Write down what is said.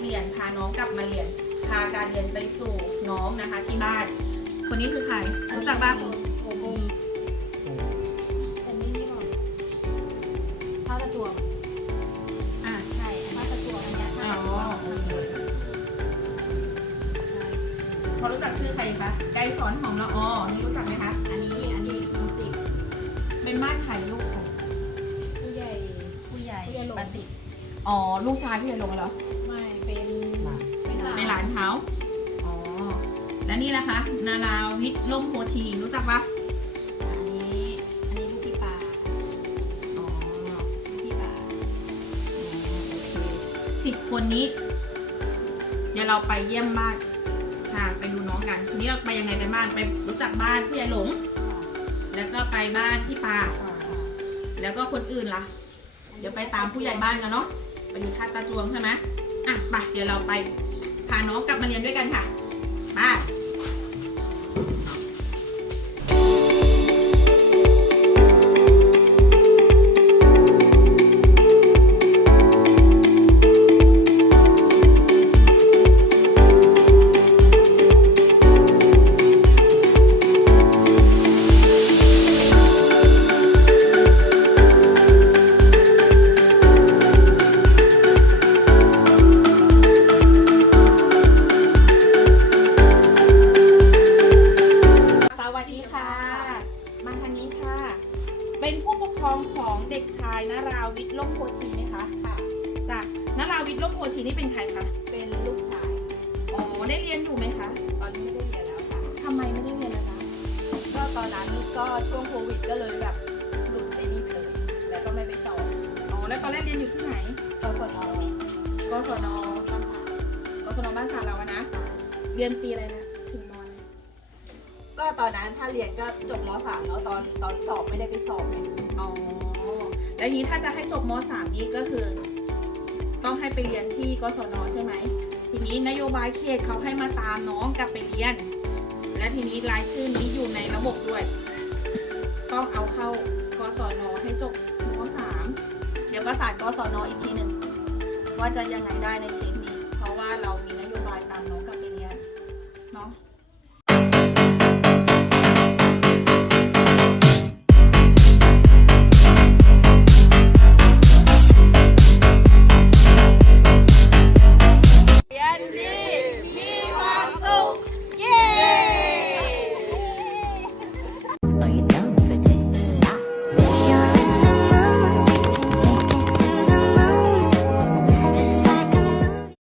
เรียนพาน้องกลับมาเรียน พาการเรียนไปสู่น้องนะคะที่บ้าน คนนี้คือใครรู้จักบ้างผมผมผมนี่นี่ก่อนผ้าตะตัวอะใช่ผ้าตะตัวอันเนี้ยผ้าอ๋ตะตัวอพอรู้จักชื่อใครปะไกด์สอนของเราอ๋อนี่รู้จักไหมคะอันนี้อันนี้มิวสิกเป็นบ้านใครลูกของผู้ใหญ่ผู้ใหญ่ผู้ใหญ่ลงปฏิอ๋อลูกชายพี่ใหญ่ลงเหรอไม่ เป็นเป็นหลานเป็นหลานเขา อ๋อ และนี่นะคะ นาราวิทย์ล่มโพชีรู้จักปะอันนี้อันนี้ลูกพี่ปลาอ๋อลูกพี่ปลาสิบคนนี้ เดี๋ยวเราไปเยี่ยมบ้านค่ะไปดูน้องกัน ทีนี้เราไปยังไงกันบ้างไปรู้จักบ้านพี่ใหญ่หลง แล้วก็ไปบ้านพี่ปาแล้วก็คนอื่นล่ะ เดี๋ยวไปตามผู้ใหญ่บ้านกันเนาะ ไปอยู่ท่าตาจวงใช่ไหม อะไปเดี๋ยวเราไปพาน้องกลับมาเรียนด้วยกันค่ะไปายนราวิทย์ล่มโพชีไหมคะค่ะจ้ะนราวิทย์ล่มโพชีนี่เป็นใครคะ เป็นลูกชาย อ๋อ ได้เรียนอยู่ไหมคะ ตอนนี้ไม่ได้เรียนแล้วค่ะ ทำไมไม่ได้เรียนนะคะ ก็ตอนนั้นก็ช่วงโควิดก็เลยแบบหลุดไปนี่ไปเลย แล้วก็ไม่ไปสอบอ๋อ แล้วตอนแรกเรียนอยู่ที่ไหนตอนคนนอนกศนกศนบ้านสาเราอะนะ เรียนปีอะไรนะ ถึงมอะไรก็ตอนนั้นถ้าเรียนก็จบมสามแล้วตอนตอนสอบไม่ได้ไปสอบไงอ๋อ แล้วนี้ถ้าจะให้จบม .3 นี้ก็คือ ต้องให้ไปเรียนที่กศนใช่ไหมทีนี้นโยบายเขตเขาให้มาตามน้องกลับไปเรียน และทีนี้รายชื่อนี้อยู่ในระบบด้วย ต้องเอาเข้ากศนให้จบม .3 เดี๋ยวประสานกศนอีกทีหนึ่งว่าจะยังไงได้ในเคสนี้ เพราะว่าเรามีนโยบายตามน้องกลับไป